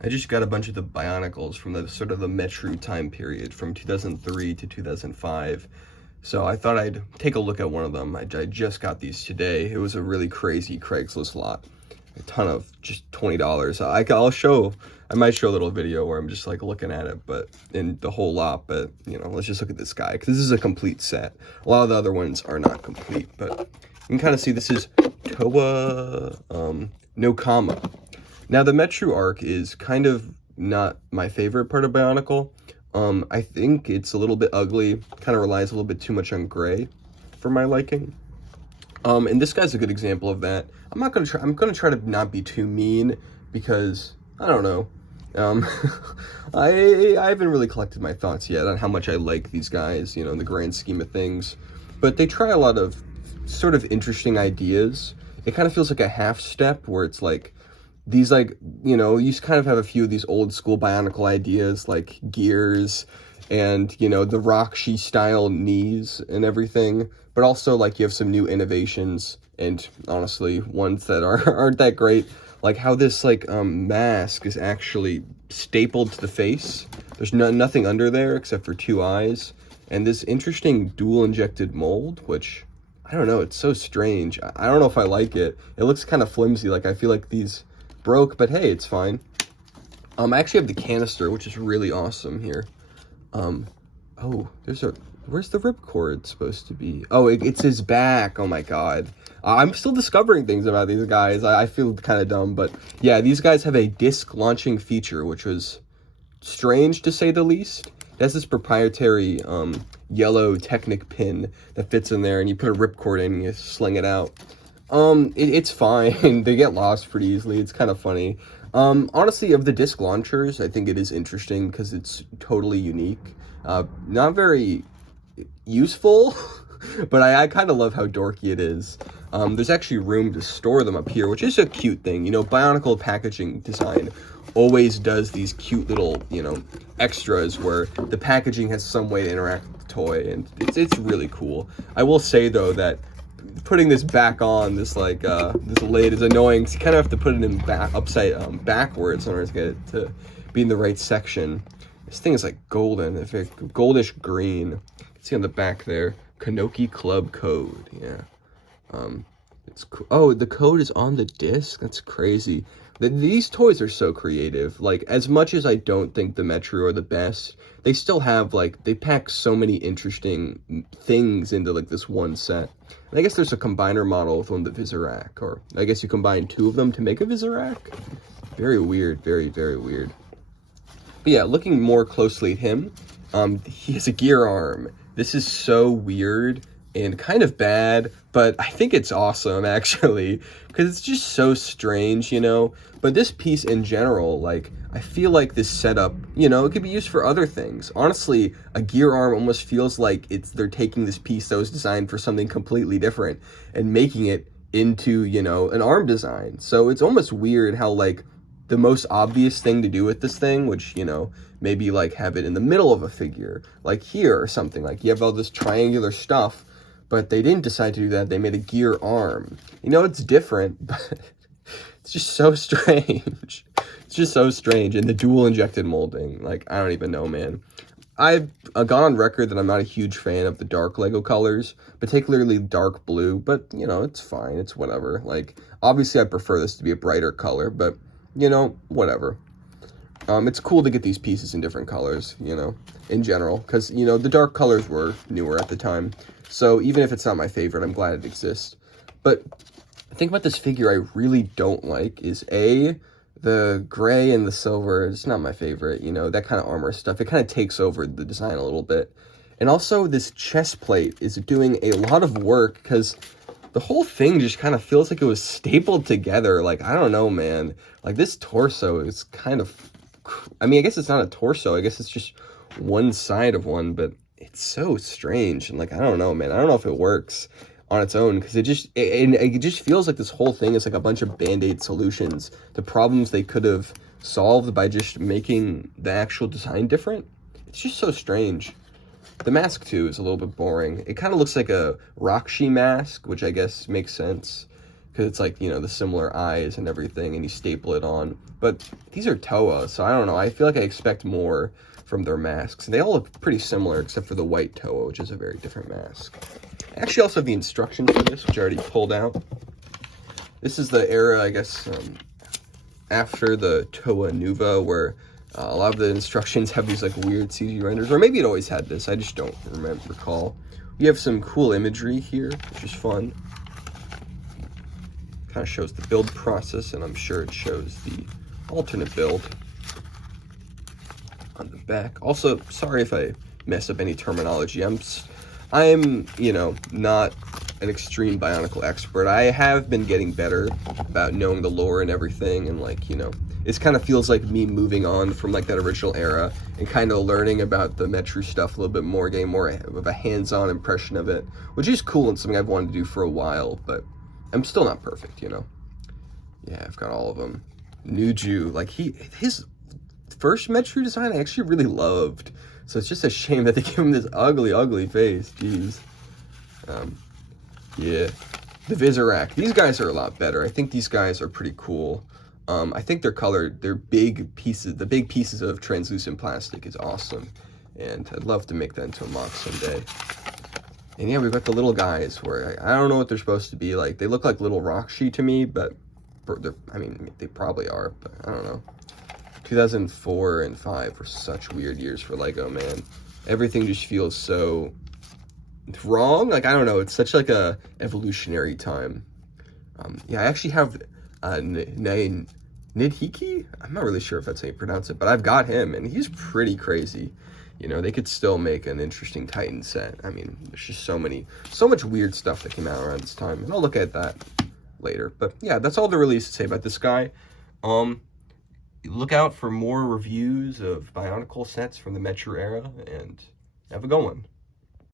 I just got a bunch of the Bionicles from the sort of the Metru time period from 2003 to 2005. So I thought I'd take a look at one of them. I just got these today. It was a really crazy Craigslist lot. A ton of just $20. I might show a little video where I'm just like looking at it, but in the whole lot. But you know, let's just look at this guy because this is a complete set. A lot of the other ones are not complete, but you can kind of see this is Toa no Kama. Now, the Metru arc is kind of not my favorite part of Bionicle. I think it's a little bit ugly, kind of relies a little bit too much on gray for my liking. And this guy's a good example of that. I'm gonna try to not be too mean because, I don't know. I haven't really collected my thoughts yet on how much I like these guys, you know, in the grand scheme of things. But they try a lot of sort of interesting ideas. It kind of feels like a half step where it's like, these, like, you know, you kind of have a few of these old school Bionicle ideas like gears and, you know, the Rockshi style knees and everything, but also like you have some new innovations and honestly ones that aren't that great, like how this like mask is actually stapled to the face. There's nothing under there except for two eyes, and this interesting dual injected mold, which I don't know, it's so strange. I don't know if I like it. It looks kind of flimsy, like I feel like these broke, but hey, it's fine. I actually have the canister, which is really awesome here. Oh, where's the ripcord supposed to be? Oh, it's his back. Oh my god. I'm still discovering things about these guys. I feel kind of dumb, but yeah, these guys have a disc launching feature, which was strange to say the least. It has this proprietary yellow Technic pin that fits in there, and you put a ripcord in and you sling it out. It's fine. They get lost pretty easily. It's kind of funny. Honestly, of the disc launchers, I think it is interesting because it's totally unique. Not very useful, but I kind of love how dorky it is. There's actually room to store them up here, which is a cute thing. You know, Bionicle packaging design always does these cute little, you know, extras where the packaging has some way to interact with the toy, and it's really cool. I will say, though, that putting this back on, this like this lid is annoying because you kind of have to put it in backwards in order to get it to be in the right section. This thing is like golden, it's very goldish green. You can see on the back there, Kanoki Club code. Yeah, it's cool. Oh, the code is on the disc. That's crazy. These toys are so creative. Like, as much as I don't think the Metru are the best, they still have, like, they pack so many interesting things into, like, this one set. And I guess there's a combiner model with one of the Visorak, or I guess you combine two of them to make a Visorak? Very weird, very, very weird. But yeah, looking more closely at him, he has a gear arm. This is so weird and kind of bad, but I think it's awesome, actually, because it's just so strange, you know? But this piece in general, like, I feel like this setup, you know, it could be used for other things. Honestly, a gear arm almost feels like they're taking this piece that was designed for something completely different and making it into, you know, an arm design. So it's almost weird how, like, the most obvious thing to do with this thing, which, you know, maybe, like, have it in the middle of a figure, like here or something. Like, you have all this triangular stuff, but they didn't decide to do that. They made a gear arm. You know, it's different, but it's just so strange. It's just so strange. And the dual injected molding, like, I don't even know, man. I've gone on record that I'm not a huge fan of the dark Lego colors, particularly dark blue, but, you know, it's fine. It's whatever. Like, obviously I prefer this to be a brighter color, but, you know, whatever. It's cool to get these pieces in different colors, you know, in general, because, you know, the dark colors were newer at the time. So even if it's not my favorite, I'm glad it exists. But the thing about this figure I really don't like is the gray and the silver is not my favorite, you know, that kind of armor stuff. It kind of takes over the design a little bit. And also this chest plate is doing a lot of work because the whole thing just kind of feels like it was stapled together. Like, I don't know, man. Like, this torso is kind of, I mean, I guess it's not a torso. I guess it's just one side of one, but it's so strange. And, like, I don't know, man. I don't know if it works on its own because it just feels like this whole thing is like a bunch of band-aid solutions to problems they could have solved by just making the actual design different. It's just so strange. The mask, too, is a little bit boring. It kind of looks like a Rockshi mask, which I guess makes sense because it's like, you know, the similar eyes and everything, and you staple it on. But these are Toa, so I don't know. I feel like I expect more from their masks. And they all look pretty similar, except for the white Toa, which is a very different mask. I actually also have the instructions for this, which I already pulled out. This is the era, I guess, after the Toa Nuva, where a lot of the instructions have these like weird CG renders, or maybe it always had this. I just don't recall. We have some cool imagery here, which is fun. Kind of shows the build process, and I'm sure it shows the alternate build on the back. Also, sorry if I mess up any terminology. I'm, you know, not an extreme Bionicle expert. I have been getting better about knowing the lore and everything, and like, you know, it kind of feels like me moving on from like that original era and kind of learning about the Metru stuff a little bit more, getting more of a hands-on impression of it, which is cool and something I've wanted to do for a while, but I'm still not perfect, you know. Yeah, I've got all of them. Nuju, like his first Metru design I actually really loved. So it's just a shame that they give him this ugly, ugly face. Jeez. Yeah. The Visorak. These guys are a lot better. I think these guys are pretty cool. I think they're colored. They're big pieces. The big pieces of translucent plastic is awesome. And I'd love to make that into a mock someday. And yeah, we've got the little guys where I don't know what they're supposed to be like. They look like little Rockshi to me, but I mean, they probably are, but I don't know. 2004 and 5 were such weird years for Lego, man. Everything just feels so wrong. Like, I don't know. It's such like a evolutionary time. Yeah, I actually have Nidhiki? I'm not really sure if that's how you pronounce it, but I've got him, and he's pretty crazy. You know, they could still make an interesting Titan set. I mean, there's just so much weird stuff that came out around this time, and I'll look at that later. But yeah, that's all there really is to say about this guy. Look out for more reviews of Bionicle sets from the Metru era, and have a good one.